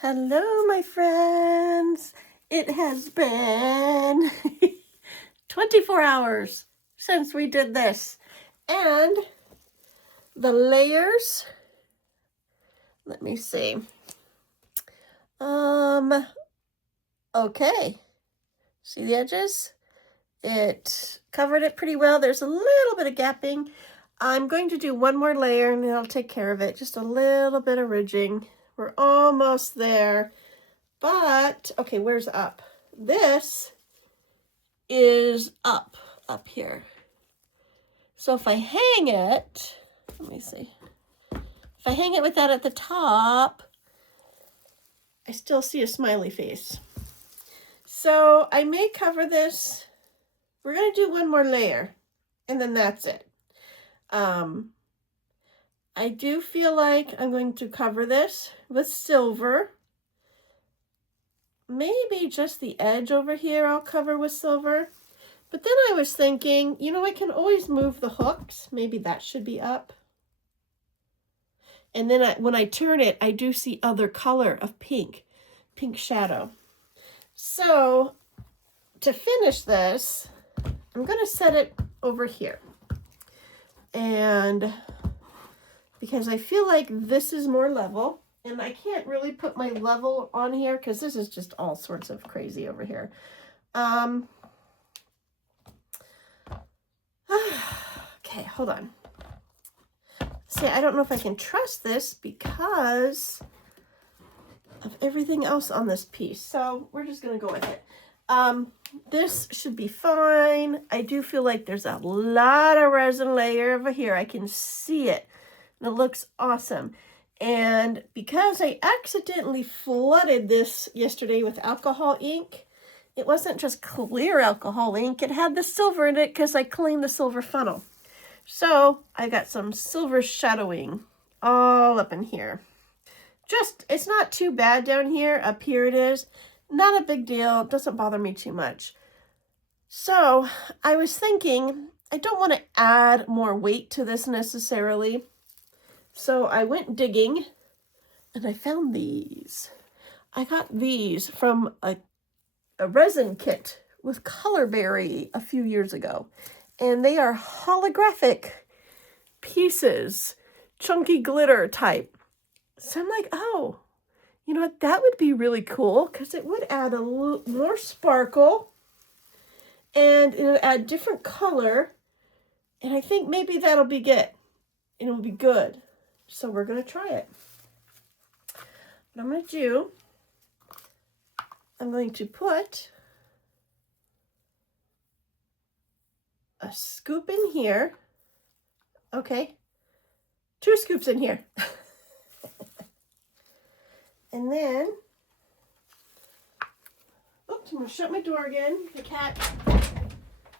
Hello, my friends. It has been 24 hours since we did this. And the layers, let me see. Okay. See the edges? It covered it pretty well. There's a little bit of gapping. I'm going to do one more layer and I'll take care of it. Just a little bit of ridging. We're almost there. But, okay, where's up? This is up here. So if I hang it, let me see. If I hang it with that at the top, I still see a smiley face. So I may cover this. We're going to do one more layer, and then that's it. I do feel like I'm going to cover this with silver. Maybe just the edge over here I'll cover with silver. But then I was thinking, you know, I can always move the hooks. Maybe that should be up. And then when I turn it, I do see other color of pink shadow. So to finish this, I'm going to set it over here. And because I feel like this is more level, and I can't really put my level on here because this is just all sorts of crazy over here. Okay, hold on. See, I don't know if I can trust this because of everything else on this piece. So we're just going to go with it. This should be fine. I do feel like there's a lot of resin layer over here. I can see it. And it looks awesome. And because I accidentally flooded this yesterday with alcohol ink, it wasn't just clear alcohol ink. It had the silver in it because I cleaned the silver funnel. So I got some silver shadowing all up in here. Just, it's not too bad down here. Up here it is. Not a big deal. It doesn't bother me too much. So I was thinking, I don't want to add more weight to this necessarily. So I went digging and I found these. I got these from a resin kit with Colorberry a few years ago. And they are holographic pieces, chunky glitter type. So I'm like, oh, you know what? That would be really cool because it would add a little more sparkle and it would add different color. And I think maybe that'll be good. It'll be good. So we're going to try it. What I'm going to do, I'm going to put a scoop in here. Okay. 2 scoops in here. And then, oops, I'm going to shut my door again. The cat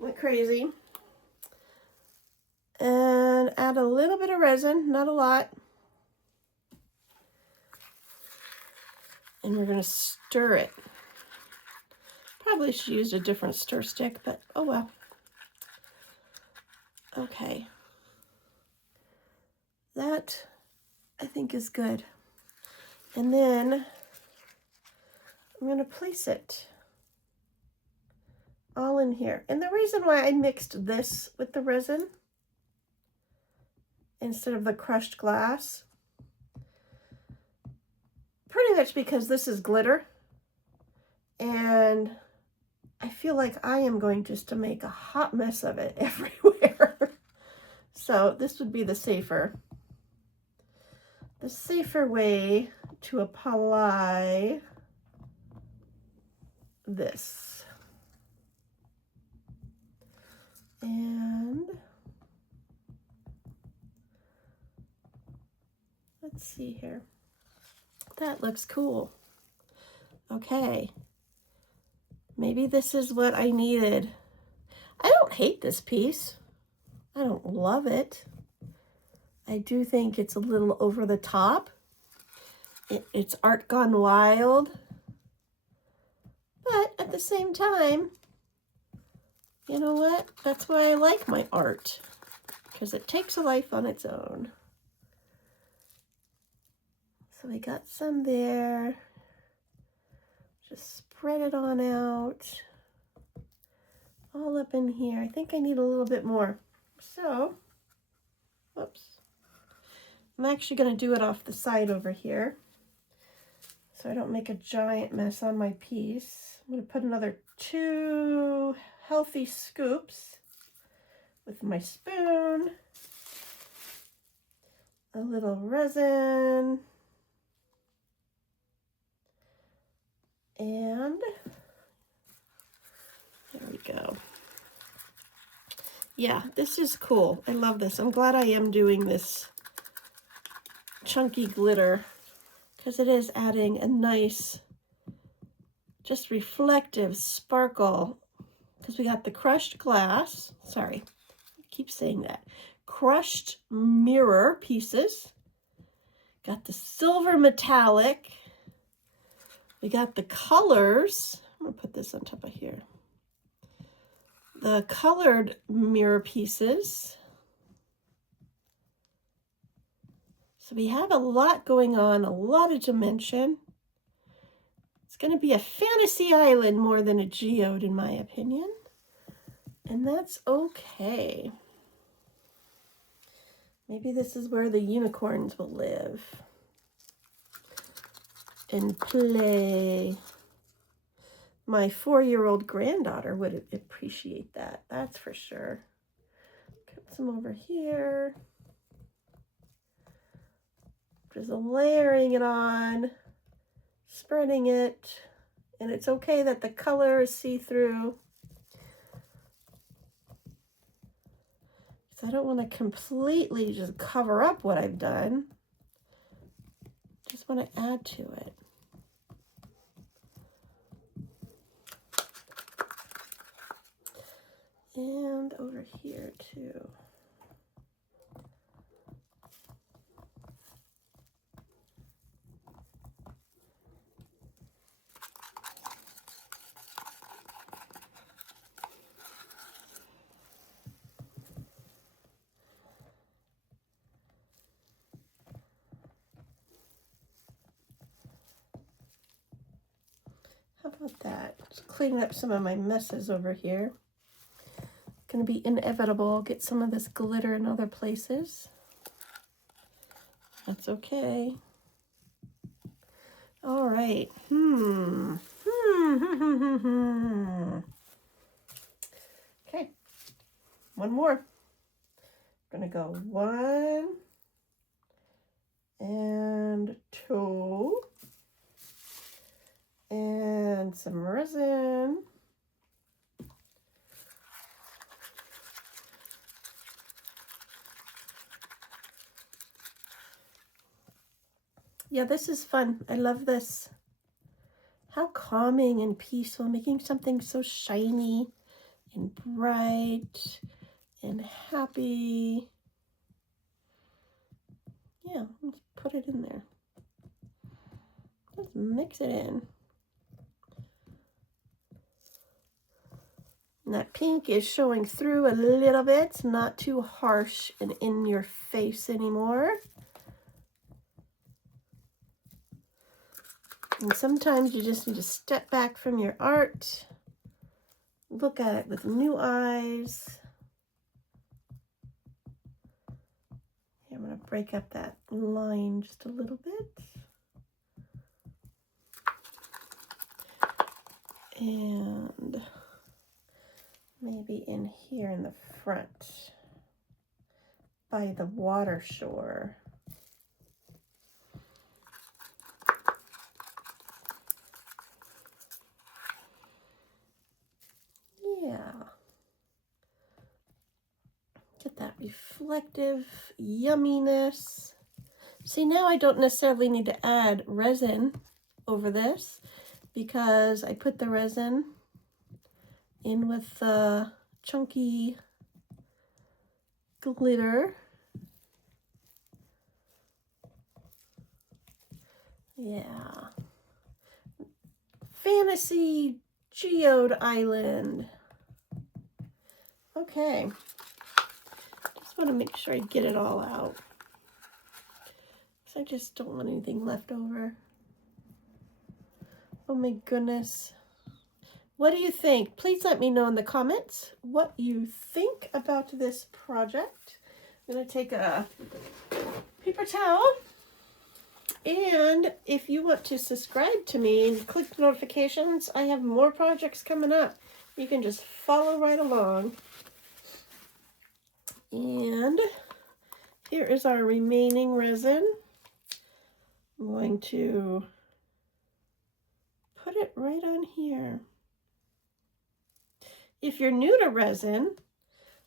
went crazy. And add a little bit of resin, not a lot. And we're going to stir it. Probably should use a different stir stick, but oh well. Okay. That, I think, is good. And then I'm going to place it all in here. And the reason why I mixed this with the resin instead of the crushed glass, pretty much because this is glitter. And I feel like I am going just to make a hot mess of it everywhere. So this would be the safer way to apply this. And let's see here. That looks cool. Okay. Maybe this is what I needed. I don't hate this piece. I don't love it. I do think it's a little over the top. It's art gone wild. But at the same time, you know what? That's why I like my art. Because it takes a life on its own. So we got some there. Just spread it on out. All up in here. I think I need a little bit more. So, whoops. I'm actually going to do it off the side over here, so I don't make a giant mess on my piece. I'm going to put another 2 healthy scoops with my spoon, a little resin, and there we go. Yeah, this is cool. I love this. I'm glad I am doing this chunky glitter, because it is adding a nice, just reflective sparkle, because we got the crushed glass, sorry, I keep saying that, crushed mirror pieces, got the silver metallic, we got the colors, I'm going to put this on top of here, the colored mirror pieces. So we have a lot going on, a lot of dimension. It's going to be a fantasy island more than a geode, in my opinion. And that's okay. Maybe this is where the unicorns will live and play. My 4-year-old granddaughter would appreciate that, that's for sure. Put some over here. Just layering it on, spreading it, and it's okay that the color is see-through. So I don't want to completely just cover up what I've done. Just want to add to it. And over here too. How about that? Just cleaning up some of my messes over here. Gonna be inevitable. Get some of this glitter in other places. That's okay. All right. Okay. One more. I'm gonna go 1 and 2. And some resin. Yeah, this is fun. I love this. How calming and peaceful, making something so shiny and bright and happy. Yeah, let's put it in there. Let's mix it in. And that pink is showing through a little bit. It's not too harsh and in your face anymore. And sometimes you just need to step back from your art, look at it with new eyes. Here, I'm going to break up that line just a little bit. And maybe in here in the front by the water shore. Yeah. Get that reflective yumminess. See, now I don't necessarily need to add resin over this because I put the resin in with the chunky glitter. Yeah. Fantasy Geode Island. Okay. Just want to make sure I get it all out, because I just don't want anything left over. Oh my goodness. What do you think? Please let me know in the comments what you think about this project. I'm going to take a paper towel. And if you want to subscribe to me and click the notifications, I have more projects coming up. You can just follow right along. And here is our remaining resin. I'm going to put it right on here. If you're new to resin,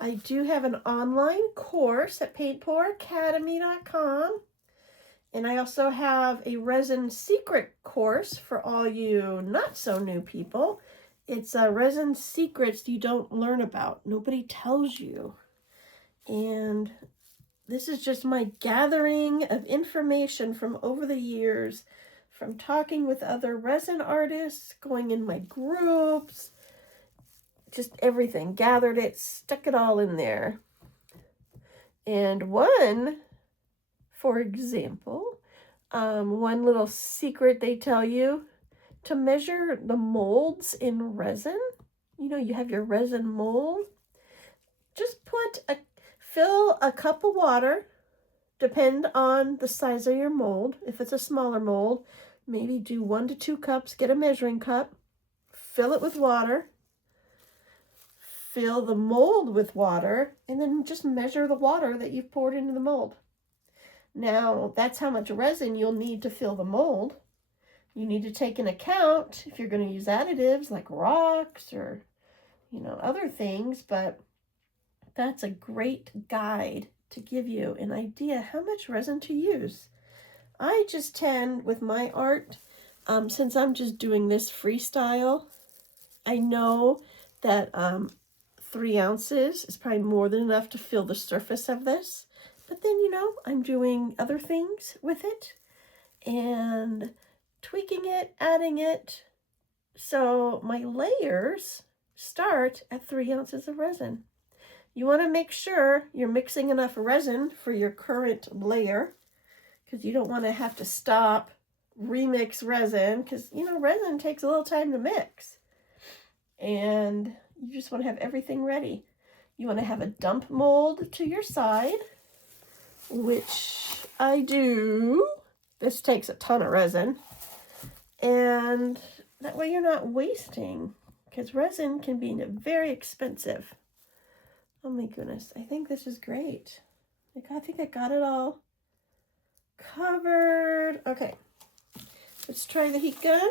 I do have an online course at paintpouracademy.com. And I also have a resin secret course for all you not so new people. It's resin secrets you don't learn about. Nobody tells you. And this is just my gathering of information from over the years, from talking with other resin artists, going in my groups, just everything. Gathered it, stuck it all in there. And one, for example, one little secret they tell you, to measure the molds in resin, you know, you have your resin mold, just fill a cup of water, depend on the size of your mold. If it's a smaller mold, maybe do 1 to 2 cups, get a measuring cup, fill it with water, fill the mold with water, and then just measure the water that you've poured into the mold. Now, that's how much resin you'll need to fill the mold. You need to take into account if you're going to use additives like rocks or, you know, other things, but that's a great guide to give you an idea how much resin to use. I just tend, with my art, since I'm just doing this freestyle, I know that 3 ounces is probably more than enough to fill the surface of this. But then, you know, I'm doing other things with it and tweaking it, adding it. So my layers start at 3 ounces of resin. You want to make sure you're mixing enough resin for your current layer, because you don't want to have to stop, remix resin, because, you know, resin takes a little time to mix. And you just want to have everything ready. You want to have a dump mold to your side, which I do. This takes a ton of resin. And that way you're not wasting, because resin can be very expensive. Oh my goodness, I think this is great. I think I got it all covered. Okay, let's try the heat gun.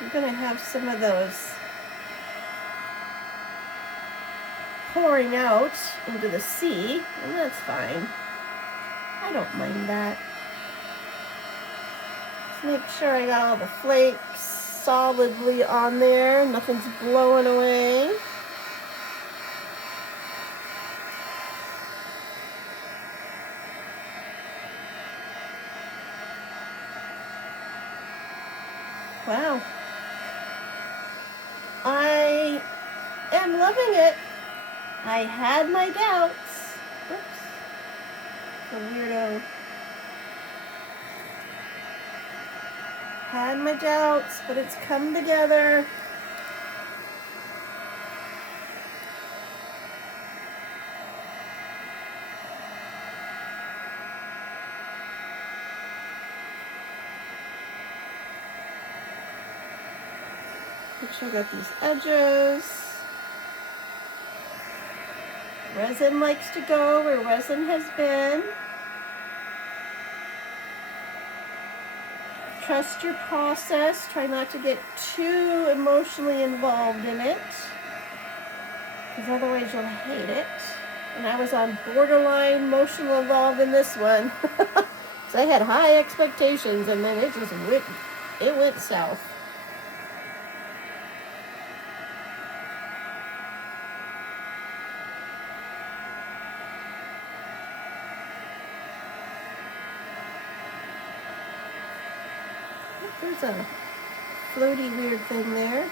I'm going to have some of those pouring out into the sea, and that's fine. I don't mind that. Just make sure I got all the flakes solidly on there, nothing's blowing away. Wow. I am loving it. I had my doubts. Oops. A weirdo. Had my doubts, but it's come together. Make sure I got these edges. Resin likes to go where resin has been. Trust your process. Try not to get too emotionally involved in it, because otherwise you'll hate it. And I was on borderline emotional involved in this one. So I had high expectations, and then it just went south. there's a floaty weird thing there.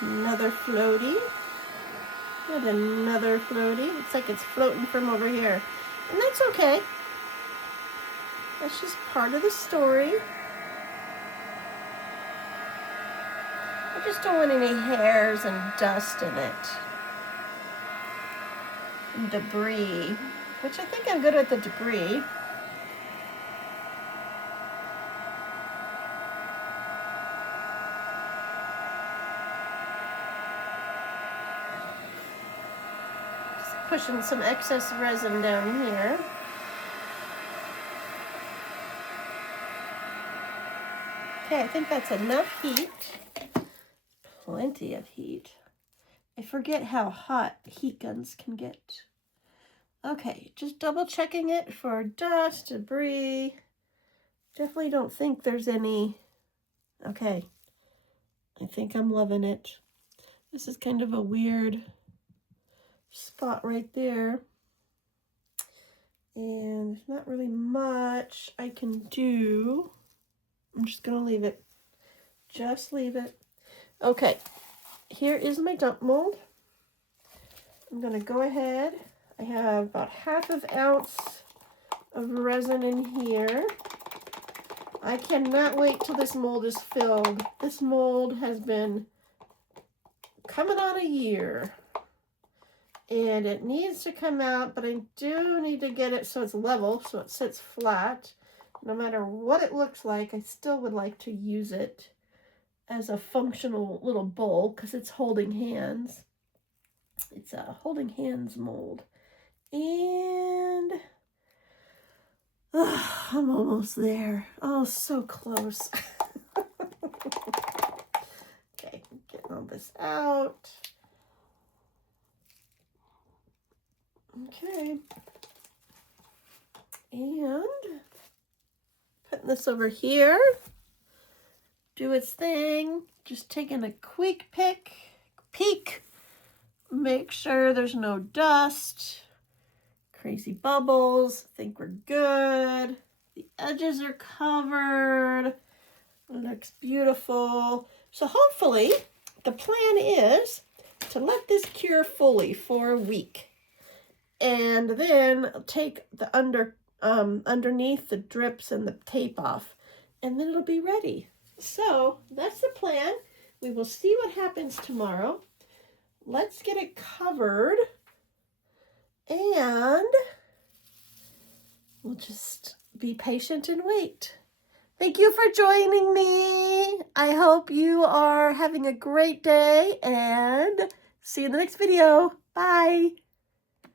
Another floaty. And another floaty. Looks like it's floating from over here. And that's okay. That's just part of the story. I just don't want any hairs and dust in it. And debris, which I think I'm good with the debris. Just pushing some excess resin down here. Okay, I think that's enough heat. Plenty of heat. I forget how hot heat guns can get. Okay, just double checking it for dust, debris. Definitely don't think there's any. Okay, I think I'm loving it. This is kind of a weird spot right there. And there's not really much I can do. I'm just gonna leave it. Just leave it. Okay, here is my dump mold. I'm gonna go ahead. I have about 1/2 ounce of resin in here. I cannot wait till this mold is filled. This mold has been coming on a year. And it needs to come out, but I do need to get it so it's level, so it sits flat. No matter what it looks like, I still would like to use it as a functional little bowl because it's holding hands. It's a holding hands mold. And I'm almost there. Oh, so close. Okay, getting all this out. Okay. And putting this over here. Do its thing. Just taking a quick peek. Make sure there's no dust. Crazy bubbles. I think we're good. The edges are covered. It looks beautiful. So hopefully the plan is to let this cure fully for a week. And then take the underneath the drips and the tape off. And then it'll be ready. So that's the plan. We will see what happens tomorrow. Let's get it covered. And we'll just be patient and wait. Thank you for joining me. I hope you are having a great day and see you in the next video. Bye.